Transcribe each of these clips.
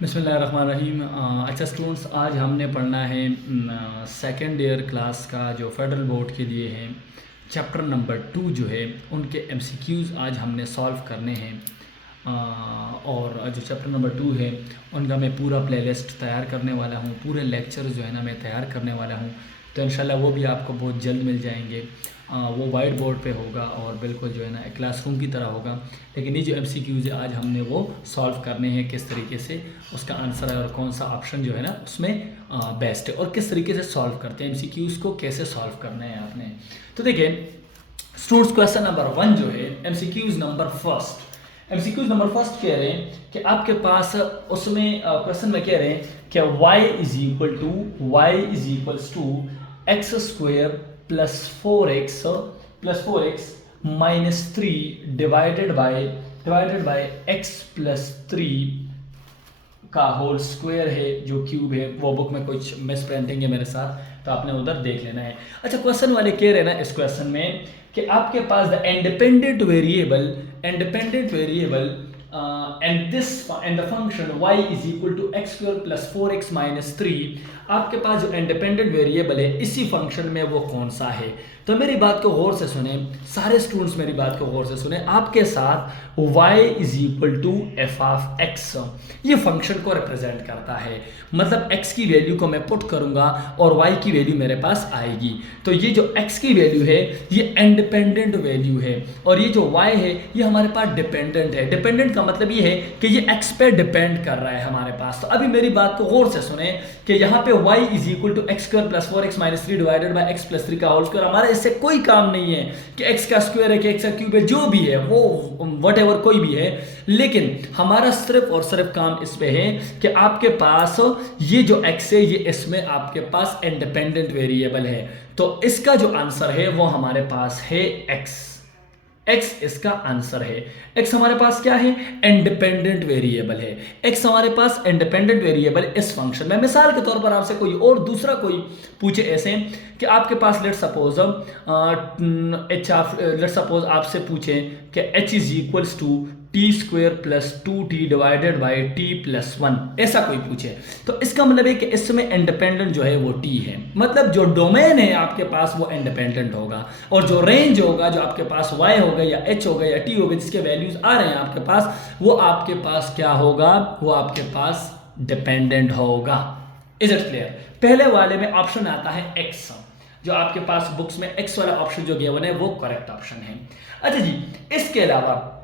बिस्मिल्लाहिर्रहमानिर्रहीम। अच्छा स्टूडेंट्स, आज हमने पढ़ना है सेकेंड ईयर क्लास का जो फेडरल बोर्ड के लिए है चैप्टर नंबर 2 जो है उनके एमसीक्यूज़ आज हमने सॉल्व करने हैं। और जो चैप्टर नंबर 2 है उनका मैं पूरा प्लेलिस्ट तैयार करने वाला हूँ, पूरे लेक्चर जो है ना मैं तैयार करने वाला हूँ। तो इंशाल्लाह वो भी आपको बहुत जल्द मिल जाएंगे। वो वाइट बोर्ड पे होगा और बिल्कुल जो है ना एक क्लासरूम की तरह होगा। लेकिन ये जो एमसीक्यूज़ है आज हमने वो सॉल्व करने हैं, किस तरीके से उसका आंसर है और कौन सा ऑप्शन जो है ना उसमें बेस्ट है और किस तरीके से सॉल्व करते हैं एमसीक्यूज़ को, कैसे सॉल्व करना है आपने। तो देखिए स्टूडेंट्स, क्वेश्चन नंबर 1 जो है MCQs number first, MCQs number first कह रहे हैं कि आपके पास उसमें क्वेश्चन में कह रहे हैं कि y is equals to x square plus four x minus three divided by x plus three का होल स्क्वायर है, जो क्यूब है। वो बुक में कुछ मिस प्रिंटिंग है मेरे साथ, तो आपने उधर देख लेना है। अच्छा, क्वेश्चन वाले कह रहे हैं ना इस क्वेश्चन में कि आपके पास the independent variable and the function y is equal to x square plus 4x minus 3। आपके पास जो इंडिपेंडेंट वेरिएबल है इसी फंक्शन में वो कौन सा है। तो मेरी बात को गौर से सुने, सारे स्टूडेंट्स मेरी बात को गौर से सुने। आपके साथ y is equal to f of x ये फंक्शन को रिप्रेजेंट करता है, मतलब x की वैल्यू को मैं पुट करूंगा और y की वैल्यू मेरे पास आएगी। तो ये जो x की वैल्यू है ये इंडिपेंडेंट वैल्यू है और ये जो y है ये हमारे पास डिपेंडेंट है। डिपेंडेंट का मतलब ये है कि ये x पे डिपेंड कर रहा है हमारे पास। तो अभी मेरी बात को गौर से सुने कि यहाँ पे y is equal to x square plus 4x minus 3 divided by x plus 3 का होल स्क्वायर। हमारा इससे कोई काम नहीं है कि x का स्क्वायर है कि x का क्यूब है, जो भी है वो व्हाटएवर कोई भी है, लेकिन हमारा सिर्फ और सिर्फ काम इस पे है कि आपके पास ये जो x है ये इसमें आपके पास इंडिपेंडेंट वेरिएबल है। तो इसका जो आंसर है वो हमारे पास है x इसका आंसर है। x हमारे पास क्या है? इंडिपेंडेंट वेरिएबल है। x हमारे पास इंडिपेंडेंट वेरिएबल इस फंक्शन में। मिसाल के तौर पर आपसे कोई और दूसरा कोई पूछे ऐसे कि आपके पास लेट सपोज आपसे पूछे कि h is equals to t square plus 2t divided by t plus 1, ऐसा कोई पूछे तो इसका मतलब है कि इसमें इंडिपेंडेंट जो है वो t है। मतलब जो डोमेन है आपके पास वो इंडिपेंडेंट होगा और जो रेंज होगा जो आपके पास y होगा या h होगा या t होगा जिसके वैल्यूज आ रहे हैं आपके पास, वो आपके पास क्या होगा? वो आपके पास डिपेंडेंट होगा। Is it clear? पहले वाले में ऑप्शन आता है x, जो आपके पास बुक्स में x वाला ऑप्शन जो गिवन है वो करेक्ट ऑप्शन है। अच्छा जी, इसके अलावा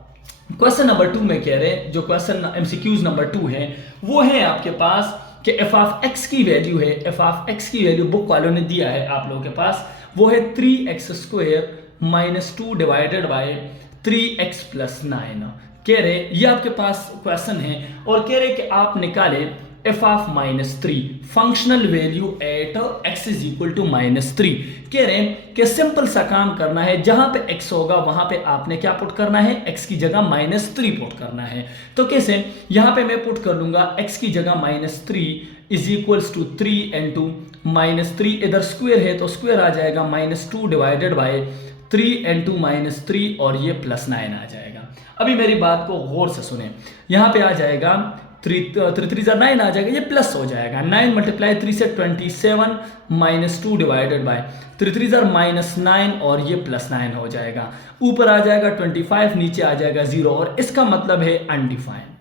क्वेश्चन नंबर 2 में कह रहे हैं, जो क्वेश्चन एमसीक्यूज नंबर 2 है वो है आपके पास कि एफ ऑफ एक्स की वैल्यू है, एफ ऑफ एक्स की वैल्यू बुक वालों ने दिया है आप लोगों के पास, वो है 3x square minus 2 divided bye 3x plus 9। कह रहे ये आपके पास क्वेश्चन है और कह रहे कि आप निकाले f of minus 3 functional value at x is equal to minus 3। कह रहे हैं कि सिंपल सा काम करना है, जहां पे x होगा वहां पे आपने क्या पुट करना है? x की जगह माइनस 3 पुट करना है। तो कैसे? यहां पे मैं पुट कर लूंगा x की जगह minus 3 is equals to 3 into minus 3, इधर स्क्वेयर है तो स्क्वेयर आ जाएगा minus 2 divided by 3 into minus 3 और ये प्लस 9 आ जाएगा। अभी मेरी बात को गौर से सुने, यहां पे आ जाएगा 3 9 आ जाएगा, ये प्लस हो जाएगा। 9 मल्टीप्लाई 3 से 27 माइनस 2 डिवाइडेड बाय 3 माइनस 9 और ये प्लस 9 हो जाएगा। ऊपर आ जाएगा 25, नीचे आ जाएगा 0 और इसका मतलब है अनडिफाइंड।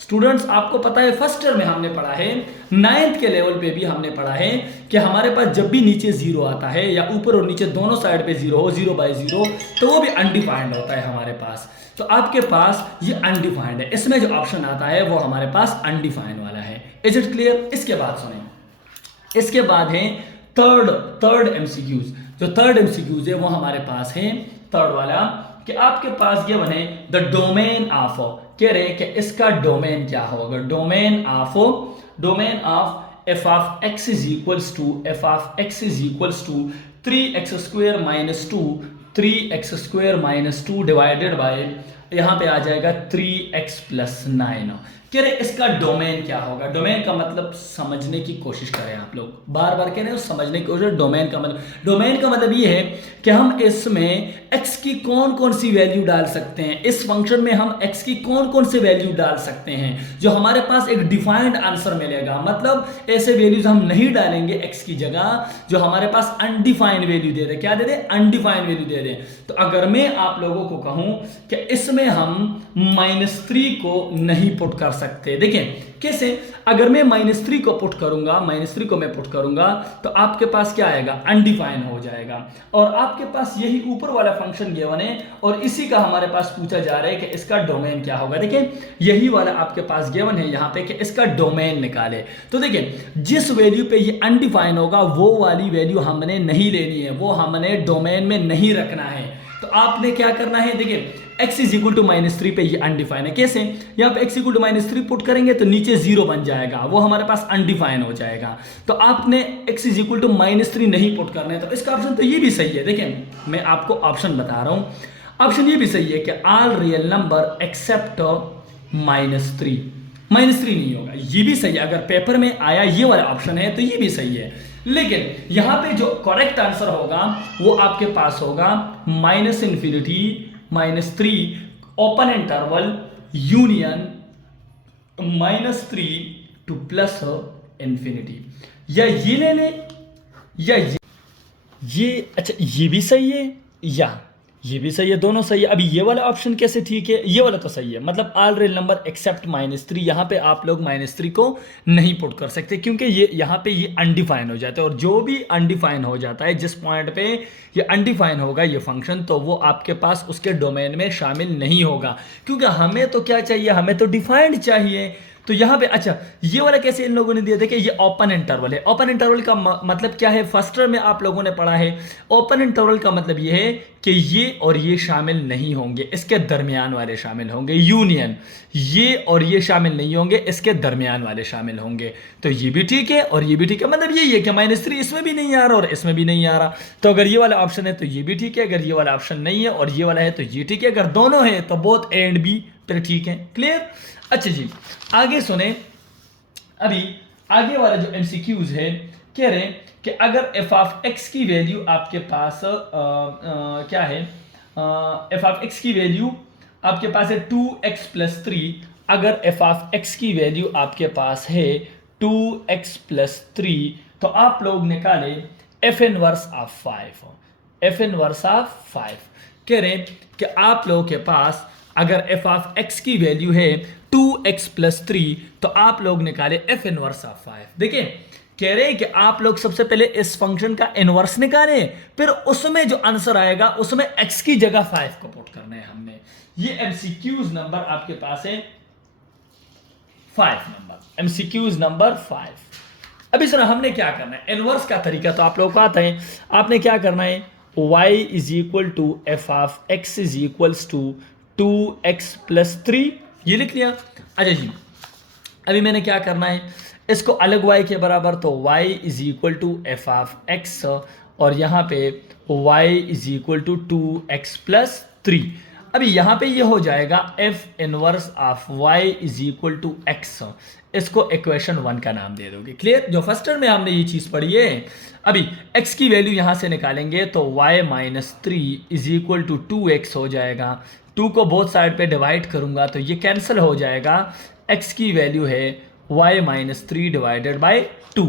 स्टूडेंट्स, आपको पता है फर्स्ट ईयर में हमने पढ़ा है, 9th के लेवल पे भी हमने पढ़ा है कि हमारे पास जब भी नीचे 0 आता है या ऊपर और नीचे दोनों साइड पे 0 हो, 0 बाई 0, तो वो भी अनडिफाइंड होता है हमारे पास। तो आपके पास ये अनडिफाइंड है, इसमें जो ऑप्शन आता है वो हमारे पास अनडिफाइंड वाला है। Is it clear? इसके बाद सुने, इसके बाद है थर्ड एमसीक्यूज। जो थर्ड एमसीक्यूज है वो हमारे पास है थर्ड वाला कि आपके पास ये बने द डोमेन ऑफ, कह रहे हैं कि इसका डोमेन क्या होगा? Domain of f of x is equals to 3x square minus 2 3x square minus 2 divided by, यहां पे आ जाएगा 3x प्लस 9। कह रहे इसका डोमेन क्या होगा। डोमेन का मतलब समझने की कोशिश करें आप लोग, बार बार कह रहे हैं समझने की कोशिश। डोमेन का मतलब ये है कि हम इसमें x की कौन कौन सी वैल्यू डाल सकते हैं, इस फंक्शन में हम x की कौन कौन सी वैल्यू डाल सकते हैं जो हमारे पास एक डिफाइंड आंसर मिलेगा। मतलब ऐसे वैल्यूज हम नहीं डालेंगे x की जगह जो हमारे पास अनडिफाइंड वैल्यू दे दे। क्या दे दे? अनडिफाइंड वैल्यू दे दे। तो अगर मैं आप लोगों को कहूं कि इसमें हम -3 को नहीं पुट कर सकते, देखें कैसे। अगर मैं -3 को पुट करूंगा, -3 को मैं पुट करूंगा तो आपके पास क्या आएगा? अनडिफाइन हो जाएगा। और आपके पास यही ऊपर वाला फंक्शन गिवन है और इसी का हमारे पास पूछा जा रहा है कि इसका डोमेन क्या होगा। देखिए यही वाला आपके पास गिवन है यहां पे कि इसका डोमेन निकाले। तो देखिए जिस वैल्यू पे ये अनडिफाइन होगा वो वाली वैल्यू हमने नहीं लेनी है, वो हमने डोमेन में नहीं रखना है। तो आपने क्या करना है, देखिए x इज इक्वल टू -3 पे ये अनडिफाइन है। कैसे? यहाँ पे x इक्वल टू -3 पुट करेंगे तो नीचे 0 बन जाएगा, वो हमारे पास अनडिफाइन हो जाएगा। तो आपने x इज इक्वल टू -3 नहीं पुट करना है। तो इसका ऑप्शन तो ये भी सही है। देखें मैं आपको ऑप्शन बता रहा हूं, ऑप्शन ये भी सही है कि ऑल रियल नंबर एक्सेप्ट -3। -3 नहीं होगा, ये भी सही है। अगर पेपर में आया ये वाला ऑप्शन है तो ये भी सही है। लेकिन यहां पे जो करेक्ट आंसर होगा वो आपके पास होगा -∞, -3 ओपन इंटरवल यूनियन -3 टू +∞। या ये ले लें या ये अच्छा ये भी सही है या ये भी सही है, दोनों सही है। अभी ये वाला ऑप्शन कैसे ठीक है? ये वाला तो सही है, मतलब ऑल रियल नंबर एक्सेप्ट -3। यहाँ पे आप लोग -3 को नहीं पुट कर सकते क्योंकि ये यहाँ पे ये अनडिफाइन हो जाता है। और जो भी अनडिफाइन हो जाता है, जिस पॉइंट पे ये अनडिफाइन होगा ये फंक्शन, तो वो आपके पास उसके डोमेन में शामिल नहीं होगा। क्योंकि हमें तो क्या चाहिए? हमें तो डिफाइंड चाहिए। तो यहाँ पे अच्छा ये वाला कैसे इन लोगों ने दिया? देखिए ये ओपन इंटरवल है। ओपन इंटरवल का मतलब क्या है? फर्स्ट ईयर में आप लोगों ने पढ़ा है। ओपन इंटरवल का मतलब ये है कि ये और ये शामिल नहीं होंगे, इसके दरमियान वाले शामिल होंगे। यूनियन, ये और ये शामिल नहीं होंगे, इसके दरमियान वाले शामिल होंगे। तो ये भी ठीक है और ये भी ठीक है। मतलब यही है कि -3 इसमें भी नहीं आ रहा और इसमें भी नहीं आ रहा। तो अगर ये वाला ऑप्शन है तो ये भी ठीक है, अगर ये वाला ऑप्शन नहीं है और ये वाला है तो ये ठीक है। अगर दोनों है तो बोथ ए एंड बी फिर ठीक है। क्लियर? अच्छा जी आगे सुने। अभी आगे वाला जो MCQs है कह रहे हैं कि अगर f ऑफ x की वैल्यू आपके पास क्या है, f ऑफ x की वैल्यू आपके पास है 2x + 3। अगर f ऑफ x की वैल्यू आपके पास है 2x + 3 तो आप लोग निकाले f inverse of 5। f inverse of 5 कह रहे हैं कि आप लोगों के पास अगर f ऑफ x की वैल्यू है 2x + 3 तो आप लोग निकाले f इनवर्स ऑफ 5। देखिए कह रहे हैं कि आप लोग सबसे पहले इस फंक्शन का इनवर्स निकालें, फिर उसमें जो आंसर आएगा उसमें x की जगह 5 को पुट करना है हमने। ये MCQs नंबर आपके पास है 5 नंबर, MCQs नंबर 5। अभी सुना हमने क्या करना है, इनवर्स का तरीका तो आप लोगों को आता है। आपने क्या करना है, y is equal to f of x is equals to 2x + 3 ये लिख लिया। अच्छा जी अभी मैंने क्या करना है, इसको अलग y के बराबर, तो y is equal to f of x और यहाँ पे y is equal to 2x + 3। अभी यहाँ पे ये हो जाएगा f inverse of y is equal to x। इसको इक्वेशन 1 का नाम दे दोगे। क्लियर? जो फर्स्ट टर्म में हमने ये चीज़ पढ़ी है। अभी x की वैल्यू यहाँ से निकालेंगे तो y - 3 is equal to 2x हो जाएगा। 2 को बोथ साइड पे डिवाइड करूंगा तो ये कैंसिल हो जाएगा। x की वैल्यू है y - 3 डिवाइडेड बाय 2।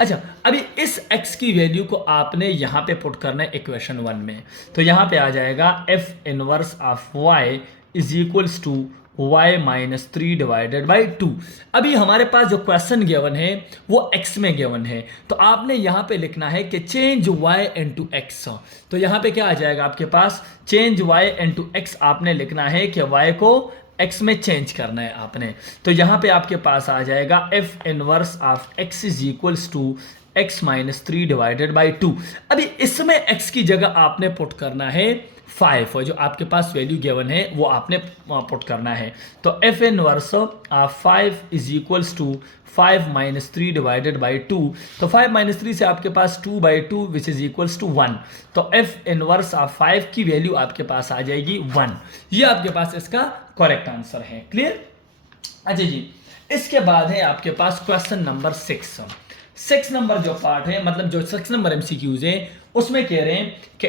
अच्छा अभी इस x की वैल्यू को आपने यहाँ पे पुट करना है इक्वेशन 1 में। तो यहाँ पे आ जाएगा f inverse of y is equals to y - 3 divided by 2। अभी हमारे पास जो क्वेश्चन गिवन है वो x में गिवन है, तो आपने यहाँ पे लिखना है कि चेंज y इनटू x। तो यहाँ पे क्या आ जाएगा आपके पास, चेंज y इनटू x आपने लिखना है कि y को x में चेंज करना है आपने। तो यहाँ पे आपके पास आ जाएगा f inverse of x is equals to x - 3 divided by 2। अभी इसमें x की जगह आपने पुट करना है 5, जो आपके पास वैल्यू गिवन है वो आपने पुट करना है। तो f inverse of 5 is equals to 5 - 3 divided by 2। तो 5 - 3 से आपके पास 2/2 विच इज इक्वल्स टू 1। तो f इनवर्स ऑफ 5 की वैल्यू आपके पास आ जाएगी 1। ये आपके पास इसका करेक्ट आंसर है। क्लियर? अच्छा जी, इसके बाद है आपके पास क्वेश्चन नंबर 6 नंबर जो पार्ट है, मतलब जो 6 नंबर एमसीक्यूज है, उसमें कह रहे हैं कि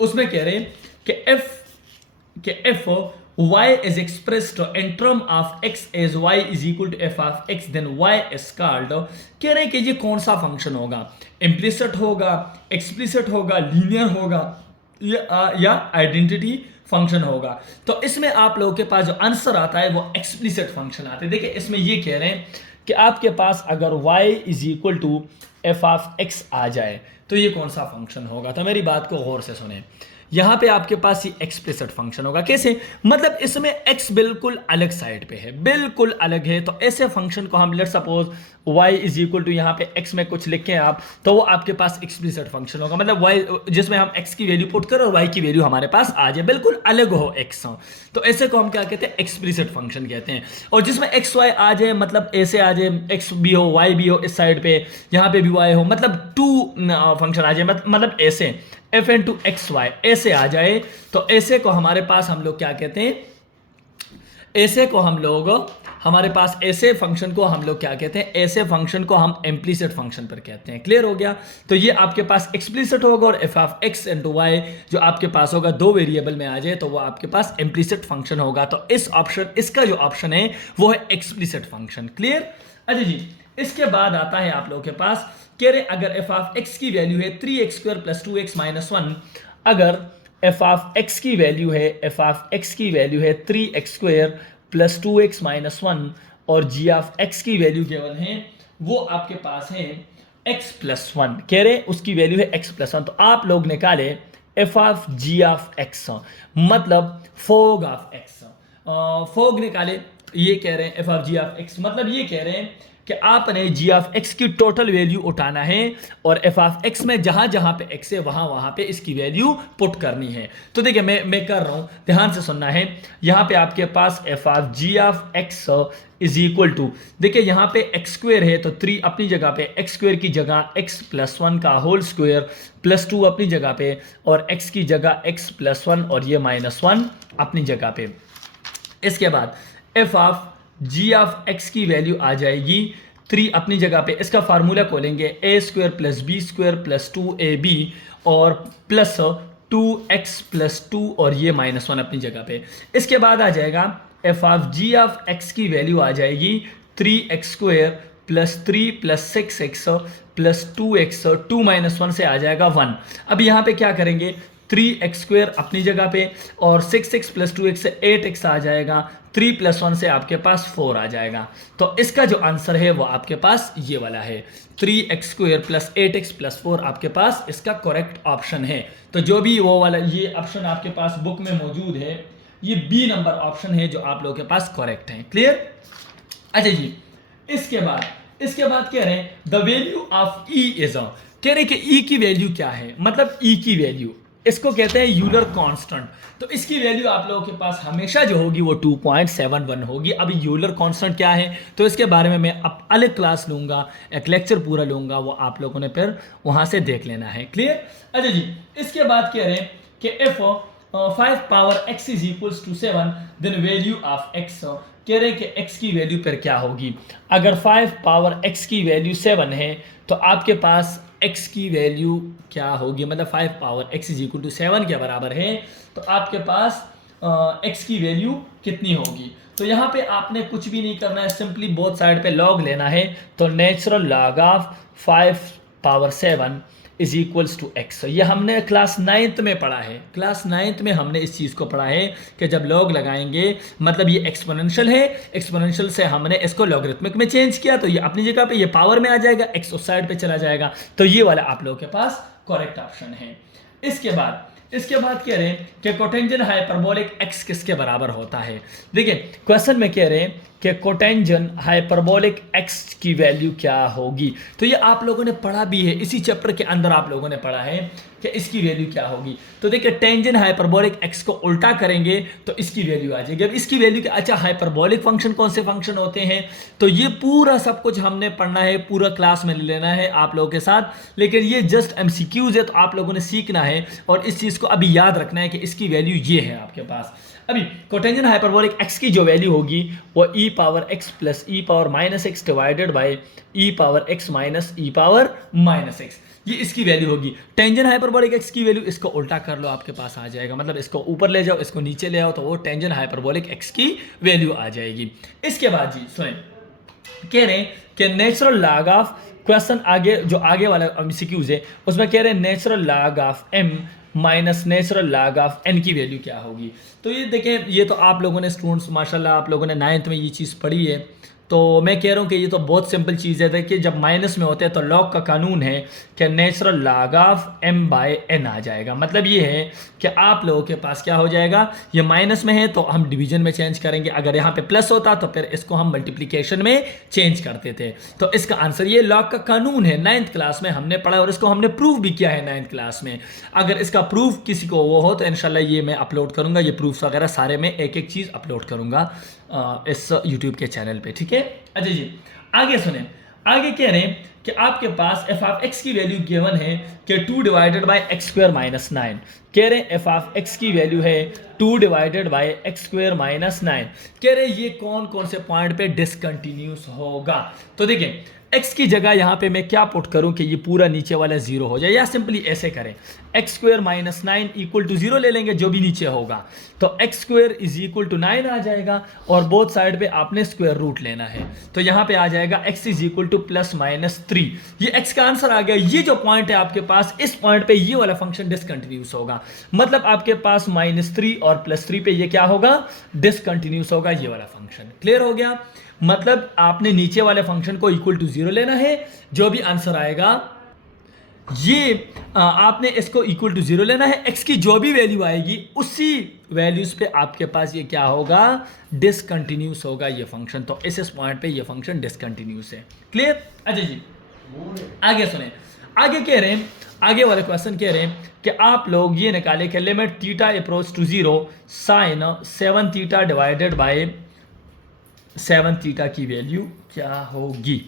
उसमें कह रहे हैं कि F y is expressed in term of x as y is equal to f of x, then y is called, कह रहे हैं कि ये कौन सा फंक्शन होगा, इम्प्लिसिट होगा, एक्सप्लिसिट होगा, लीनियर होगा या आइडेंटिटी फंक्शन होगा। तो इसमें आप लोगों के पास जो आंसर आता है वो एक्सप्लिसिट फंक्शन आते हैं। देखिए इसमें ये कह रहे हैं कि आपके पास अगर y is equal to f of x आ जाए तो ये कौन सा फंक्शन होगा। तो मेरी बात को गौर से सुने, यहां पे आपके पास ये एक्सप्लिसिट फंक्शन होगा। कैसे, मतलब इसमें x बिल्कुल अलग साइड पे है, बिल्कुल अलग है। तो ऐसे फंक्शन को हम let suppose y is equal to यहाँ पे x में कुछ लिखें आप, तो वो आपके पास एक्सप्लिसिट फंक्शन होगा। मतलब y जिसमें हम x की वैल्यू पुट करें और y की वैल्यू हमारे पास आ जाए, बिल्कुल अलग हो x हो, तो ऐसे को हम क्या कहते हैं, एक्सप्लिसिट फंक्शन कहते हैं। और जिसमें x y आ जाए, मतलब ऐसे आ जाए, x भी हो y भी हो इस साइड पे, यहाँ पे भी y हो, मतलब टू फंक्शन आ जाए, मतलब ऐसे f n to x y ऐसे आ जाए, तो ऐसे को हमारे पास हम लोग क्या कहते हैं, ऐसे को हम लोग हमारे पास ऐसे फंक्शन को हम लोग क्या कहते हैं, ऐसे फंक्शन को हम इम्प्लिसिट फंक्शन पर कहते हैं। क्लियर हो गया। तो ये आपके पास एक्सप्लिसिट होगा और f of x into y जो आपके पास होगा दो वेरिएबल में आ जाए तो वो आपके पास इम्प्लिसिट फंक्शन होगा। तो इसका जो ऑप्शन है वो है एक्सप्लिसिट फंक्शन। क्लियर। अच्छा जी, इसके बाद आता है आप लोगों के पास, कह रहे अगर एफ ऑफ एक्स की वैल्यू है 3x² + 2x - 1, अगर एफ ऑफ एक्स की वैल्यू है 3x² + 2x - 1 और जी ऑफ एक्स की वैल्यू केवल है वो आपके पास है x + 1, कह रहे उसकी वैल्यू है x + 1। तो आप लोग निकाले f of g of x, मतलब फोग ऑफ एक्स, फोग निकाले। ये कह रहे हैं f of g of x, मतलब ये कह रहे हैं कि आपने जी ऑफ एक्स की टोटल वैल्यू उठाना है और एफ ऑफ एक्स में जहां जहां पे एक्स है वहां वहां पे इसकी वैल्यू पुट करनी है। तो देखिए मैं कर रहा हूं, ध्यान से सुनना है। यहां पे आपके पास f of g of x is equal to, देखिए यहां पे x² है तो 3 अपनी जगह पे, x² की जगह x + 1 का होल स्क्वायर + 2 अपनी जगह पे और x की जगह x + 1 और ये -1 अपनी जगह पे। इसके बाद f of g of x की वैल्यू आ जाएगी 3 अपनी जगह पे, इसका फार्मूला खोलेंगे a² + b² + 2ab और प्लस 2x + 2 और ये -1 अपनी जगह पे। इसके बाद आ जाएगा f of g of x की वैल्यू आ जाएगी 3x² + 3 + 6x + 2x, 2 - 1 से आ जाएगा 1। अब यहाँ पे क्या करेंगे, 3x² अपनी जगह पे और 6x + 2x से 8x आ जाएगा, 3 + 1 से आपके पास 4 आ जाएगा। तो इसका जो आंसर है वो आपके पास ये वाला है, 3x² + 8x + 4 आपके पास इसका करेक्ट ऑप्शन है। तो जो भी वो वाला ये ऑप्शन आपके पास बुक में मौजूद है, ये बी नंबर ऑप्शन है जो आप लोगों के पास करेक्ट है। क्लियर। अच्छा जी, इसके बाद कह रहे हैं the value of E is, कह रहे हैं कि ई की वैल्यू क्या है, मतलब ई की वैल्यू इसको कहते हैं यूलर कांस्टेंट। तो इसकी वैल्यू आप लोगों के पास हमेशा जो होगी वो 2.71 होगी। अभी यूलर कांस्टेंट क्या है तो इसके बारे में मैं अब अलग क्लास लूंगा, एक लेक्चर पूरा लूंगा, वो आप लोगों ने फिर वहां से देख लेना है। क्लियर। अच्छा जी, इसके बाद कह रहे हैं कि f 5 power x is equals to 7 then value of x, कह रहे हैं कि x की वैल्यू पर क्या होगी। अगर 5 पावर x की वैल्यू 7 है तो आपके पास x की वैल्यू क्या होगी, मतलब 5 power x is equal to 7 के बराबर है तो आपके पास x की वैल्यू कितनी होगी। तो यहाँ पे आपने कुछ भी नहीं करना है, सिंपली बोथ साइड पे लॉग लेना है। तो natural log of 5 power 7 is equals to x, ये हमने क्लास 9th में पढ़ा है। क्लास 9th में हमने इस चीज़ को पढ़ा है कि जब लॉग लगाएंगे मतलब ये एक्सपोनेंशियल है, एक्सपोनेंशियल से हमने इसको लॉगरिथमिक में चेंज किया तो ये अपनी जगह पे ये पावर में आ जाएगा, एक्स उस साइड पे चला जाएगा। तो ये वाला आप लोगों के पास करेक्ट ऑप्शन है। इसके बाद कह रहे हैं कि कोटेंजन हाइपरबोलिक एक्स किसके बराबर होता है। देखिए क्वेश्चन में कह रहे हैं कि कोटेंजन हाइपरबोलिक एक्स की वैल्यू क्या होगी। तो ये आप लोगों ने पढ़ा भी है, इसी चैप्टर के अंदर आप लोगों ने पढ़ा है कि इसकी वैल्यू क्या होगी। तो देखिए टेंजन हाइपरबोलिक एक्स को उल्टा करेंगे तो इसकी वैल्यू आ जाएगी। अब इसकी वैल्यू क्या, अच्छा हाइपरबोलिक फंक्शन कौन से फंक्शन होते हैं, तो ये पूरा सब कुछ हमने पढ़ना है, पूरा क्लास में लेना है आप लोगों के साथ, लेकिन ये जस्ट एमसीक्यूज है तो आप लोगों ने सीखना है और इस चीज़ को अभी याद रखना है कि इसकी वैल्यू ये है आपके पास। अभी कोटेंजेंट हाइपरबोलिक x की जो वैल्यू होगी वो e power x plus e power minus x divided by e power x minus e power minus x, ये इसकी वैल्यू होगी। टेंजेंट हाइपरबोलिक x की वैल्यू, इसको उल्टा कर लो, आपके पास आ जाएगा, मतलब इसको ऊपर ले जाओ, इसको नीचे ले आओ, तो वो टेंजेंट हाइपरबोलिक x की वैल्यू आ जाएगी। इसके बाद जी सुने, कह रहे हैं कि नेचुरल लॉग ऑफ, क्वेश्चन आगे जो आगे वाला एमसीक्यूज है उसमें कह रहे हैं natural log of m minus natural log of n की वैल्यू क्या होगी। तो ये देखें, ये तो आप लोगों ने स्टूडेंट्स माशाल्लाह आप लोगों ने 9th में ये चीज़ पढ़ी है, तो मैं कह रहा हूँ कि ये तो बहुत सिंपल चीज़ है। देखिए जब माइनस में होते हैं तो लॉग का कानून है कि natural log of m by n आ जाएगा। मतलब ये है कि आप लोगों के पास क्या हो जाएगा, ये माइनस में है तो हम डिवीजन में चेंज करेंगे, अगर यहाँ पे प्लस होता तो फिर इसको हम मल्टीप्लिकेशन में चेंज करते थे। तो इसका आंसर ये लॉग का कानून है, 9th क्लास में हमने पढ़ा और इसको हमने प्रूफ भी किया है 9th क्लास में। अगर इसका प्रूफ किसी को वो हो तो इंशाल्लाह ये मैं अपलोड करूँगा, ये प्रूफ्स वगैरह सारे में एक एक चीज़ अपलोड करूँगा इस यूट्यूब के चैनल पे, ठीक है। अच्छा जी आगे सुने, आगे कह रहे हैं कि आपके पास एफ ऑफ एक्स की वैल्यू गिवन है कि 2 divided by x square minus 9। कह रहे हैं एफ ऑफ एक्स की वैल्यू है 2 divided by x square minus 9। कह रहे हैं ये कौन कौन से पॉइंट पे डिसकंटिन्यूस होगा। तो देखिए x की जगह यहाँ पे मैं क्या पुट करूँ कि ये पूरा नीचे वाला जीरो हो जाए, या सिंपली ऐसे करें x square minus 9 equal to zero ले लेंगे, जो भी नीचे होगा तो x square is equal to 9 आ जाएगा, और बोथ साइड पे आपने स्क्वायर रूट लेना है, तो यहाँ पे आ जाएगा x is equal two plus minus 3। ये x का आंसर आ गया। ये जो पॉइंट है आपके पास, इस पॉइंट पे ये वाला फंक्शन डिसकंटिन्यूस होगा, मतलब आपके पास -3 और +3 पे ये क्या होगा, डिसकंटिन्यूस होगा ये वाला फंक्शन। क्लियर हो गया, मतलब आपने नीचे वाले फंक्शन को इक्वल टू जीरो लेना है, जो भी आंसर आएगा ये आपने इसको इक्वल टू जीरो लेना है, x की जो भी वैल्यू आएगी उसी वैल्यूज पे आपके पास ये क्या होगा, डिसकंटिन्यूस होगा ये फंक्शन। तो इस पॉइंट पे ये फंक्शन डिसकंटिन्यूस है। क्लियर। अच्छा जी आगे सुने, आगे कह रहे हैं, आगे वाले क्वेश्चन कह रहे हैं कि आप लोग ये निकाले कि limit theta approach to zero sine 7 theta divided by 7 theta की वैल्यू क्या होगी।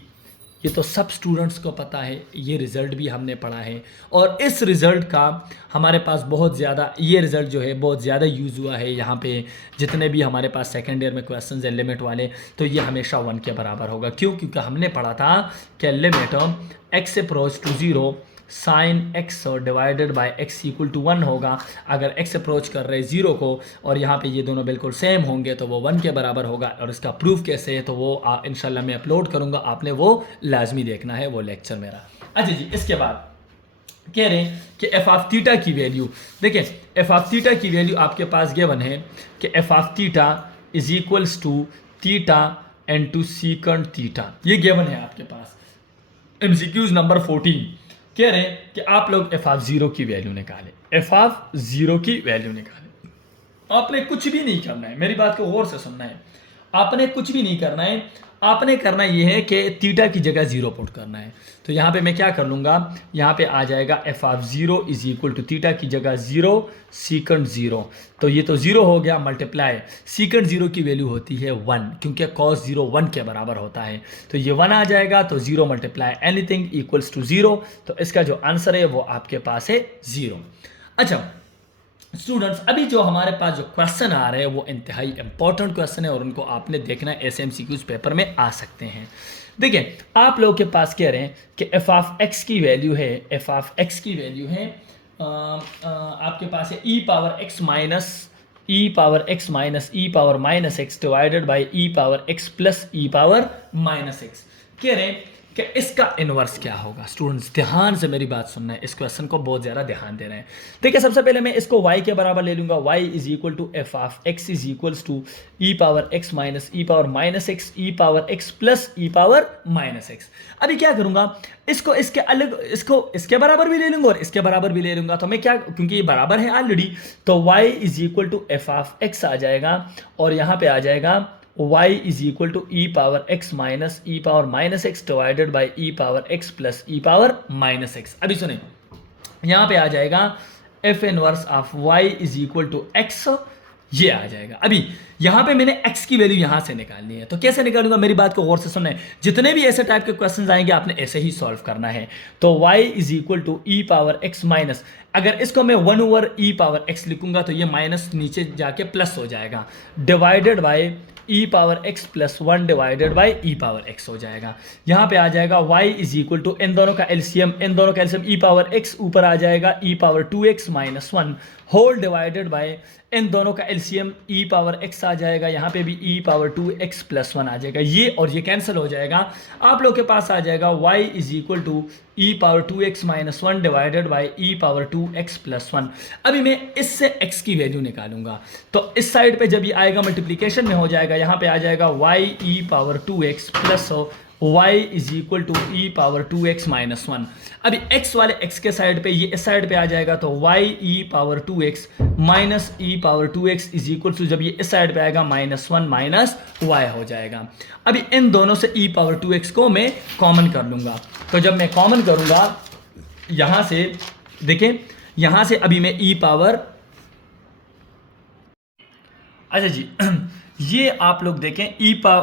ये तो सब स्टूडेंट्स को पता है, ये रिज़ल्ट भी हमने पढ़ा है, और इस रिज़ल्ट का हमारे पास बहुत ज़्यादा, ये रिज़ल्ट जो है बहुत ज़्यादा यूज़ हुआ है यहाँ पे। जितने भी हमारे पास सेकेंड ईयर में क्वेश्चंस हैं लिमिट वाले, तो ये हमेशा 1 के बराबर होगा। क्यों? क्योंकि हमने पढ़ा था कि limit x approach to zero sine x divided by x equal to 1 होगा। अगर एक्स अप्रोच कर रहे जीरो को और यहाँ पे ये दोनों बिल्कुल सेम होंगे तो वो 1 के बराबर होगा। और इसका प्रूफ कैसे है तो वो इंशाल्लाह मैं अपलोड करूँगा, आपने वो लाजमी देखना है वो लेक्चर मेरा। अच्छा जी इसके बाद कह रहे हैं कि एफ ऑफ थीटा की वैल्यू, देखिए एफ ऑफ थीटा की वैल्यू आपके पास गिवन है कि f of theta is equals to theta and two second theta, ये गिवन है आपके पास। एमसीक्यूज नंबर 14 कह रहे हैं कि आप लोग एफ ऑफ जीरो की वैल्यू निकालें, एफ ऑफ जीरो की वैल्यू निकालें। आपने कुछ भी नहीं करना है, मेरी बात को गौर से सुनना है, आपने कुछ भी नहीं करना है। आपने करना ये है कि थीटा की जगह जीरो पुट करना है। तो यहाँ पे मैं क्या कर लूँगा, यहाँ पे आ जाएगा f of zero is equal to theta की जगह जीरो सीकंड जीरो, तो ये तो जीरो हो गया मल्टीप्लाई सीकंड जीरो की वैल्यू होती है 1, क्योंकि कॉस जीरो 1 के बराबर होता है, तो ये 1 आ जाएगा। तो zero multiply anything equals to zero, तो इसका जो आंसर है वो आपके पास है 0। अच्छा स्टूडेंट्स अभी जो हमारे पास जो क्वेश्चन आ रहे हैं वो इंतहाई इंपॉर्टेंट क्वेश्चन है और उनको आपने देखना है, ऐसे एमसीक्यूज पेपर में आ सकते हैं। देखिए आप लोगों के पास कह रहे हैं कि एफ ऑफ एक्स की वैल्यू है, एफ ऑफ एक्स की वैल्यू है आपके पास है e power x minus e power x minus e power minus x divided by e power x plus e power minus x. कह रहे हैं कि इसका इन्वर्स क्या होगा। स्टूडेंट्स ध्यान से मेरी बात सुनना है, इस क्वेश्चन को बहुत ज़्यादा ध्यान दे रहे हैं। देखिए सबसे पहले मैं इसको y के बराबर ले लूँगा, y is equal to f of x is equals to e power x minus e power minus x e power x plus e power minus x. अभी क्या करूँगा, इसको इसके अलग, इसको इसके बराबर भी ले लूँगा और इसके बराबर भी ले लूँगा। तो मैं क्या, क्योंकि ये बराबर है ऑलरेडी, तो y is equal to f of x आ जाएगा और यहाँ पे आ जाएगा y is equal to e power x minus e power minus x divided by e power x plus e power minus x. अभी सुने यहाँ पे आ जाएगा f inverse of y is equal to x, ये आ जाएगा। अभी यहाँ पे मैंने x की वैल्यू यहाँ से निकालनी है, तो कैसे निकालूंगा, मेरी बात को गौर से सुनना है। जितने भी ऐसे टाइप के क्वेश्चंस आएंगे आपने ऐसे ही सॉल्व करना है। तो y is equal to e power x minus, अगर इसको मैं 1 ओवर ई पावर x लिखूंगा तो ये माइनस नीचे जाके प्लस हो जाएगा, divided by e power x plus 1 divided by e power x हो जाएगा। यहाँ पे आ जाएगा y इज इक्वल टू इन दोनों का एलसीएम, ई पावर x ऊपर आ जाएगा e power 2x minus 1 whole divided by इन दोनों का एलसीएम ई पावर x आ जाएगा, यहाँ पे भी ई पावर 2x प्लस 1 आ जाएगा, ये और ये कैंसिल हो जाएगा। आप लोग के पास आ जाएगा y is equal to e power 2x minus 1 divided by e power 2x plus 1। अभी मैं इससे x की वैल्यू निकालूंगा, तो इस साइड पे जब ये आएगा मल्टीप्लीकेशन में हो जाएगा, यहाँ पे आ जाएगा y e power 2x plus y is equal to e power 2x minus 1। अभी x वाले x के साइड पे, ये इस साइड पे आ जाएगा, तो y e power 2x minus e power 2x is equal to, जब ये इस साइड पे आएगा माइनस 1 माइनस y हो जाएगा। अभी इन दोनों से ई पावर 2x को मैं कॉमन कर लूंगा, तो जब मैं कॉमन करूंगा यहां से, देखें यहां से अभी मैं ई पावर, अच्छा जी ये आप लोग देखें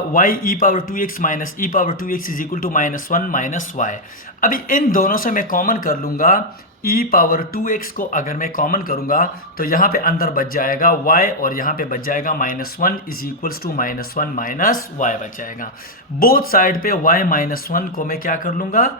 y e power 2x minus e power 2x is equal to minus 1 minus y. अभी इन दोनों से मैं कॉमन कर लूंगा, ई पावर 2x को अगर मैं कॉमन करूंगा तो यहाँ पे अंदर बच जाएगा y और यहाँ पे बच जाएगा minus 1 is equals to minus 1 minus y बच जाएगा। बोथ साइड पे y माइनस 1 को मैं क्या कर लूंगा,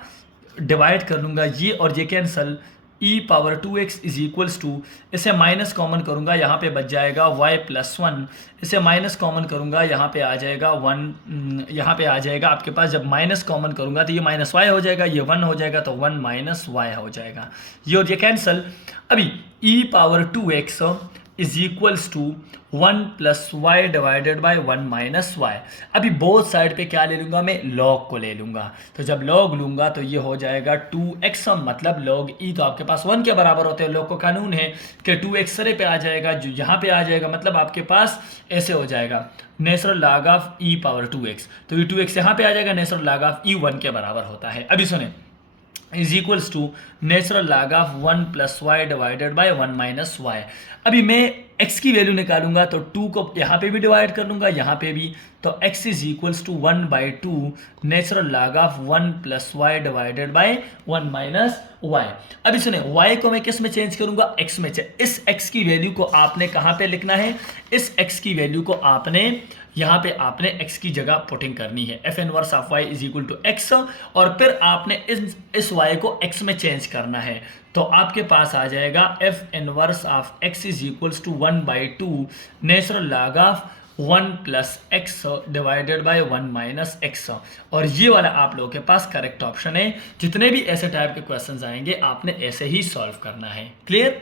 डिवाइड कर लूंगा, ये और ये cancel, e power 2x is equals to, इसे माइनस कॉमन करूंगा यहाँ पे बच जाएगा y प्लस 1, इसे माइनस कॉमन करूंगा यहाँ पे आ जाएगा 1, यहाँ पे आ जाएगा आपके पास, जब माइनस कॉमन करूंगा तो ये माइनस y हो जाएगा, ये 1 हो जाएगा, तो 1 माइनस y हो जाएगा, ये और ये कैंसल। अभी e power 2x is equals to 1 plus y divided by 1 minus y. अभी बोथ साइड पे क्या ले लूंगा मैं, लॉग को ले लूंगा, तो जब लॉग लूंगा तो ये हो जाएगा 2x, मतलब लॉग ई तो आपके पास 1 के बराबर होते हैं, लॉग का कानून है कि 2x सरे पे आ जाएगा, जो यहाँ पे आ जाएगा, मतलब आपके पास ऐसे हो जाएगा natural log of E power 2x, तो ये 2x यहाँ पे आ जाएगा, नेचुरल लॉग ऑफ ई 1 के बराबर होता है। अभी सुने, is equals to natural log of 1 plus y divided by 1 minus y. अभी मैं x की वैल्यू निकालूंगा तो 2 को यहाँ पे भी डिवाइड कर लूंगा, यहाँ पे भी, तो x is equals to 1 by 2 natural log of 1 plus y divided by 1 minus y. अभी सुने, y को मैं किस में चेंज करूंगा, x में। इस x की वैल्यू को आपने कहाँ पे लिखना है, इस x की वैल्यू को आपने यहाँ पे आपने x की जगह पुटिंग करनी है, f inverse of y is equal to x, और फिर आपने इस y को x में चेंज करना है, तो आपके पास आ जाएगा f inverse of x is equals to 1 by 2 natural log of 1 plus x divided by 1 minus x. और ये वाला आप लोगों के पास करेक्ट ऑप्शन है। जितने भी ऐसे टाइप के क्वेश्चंस आएंगे आपने ऐसे ही सॉल्व करना है। क्लियर?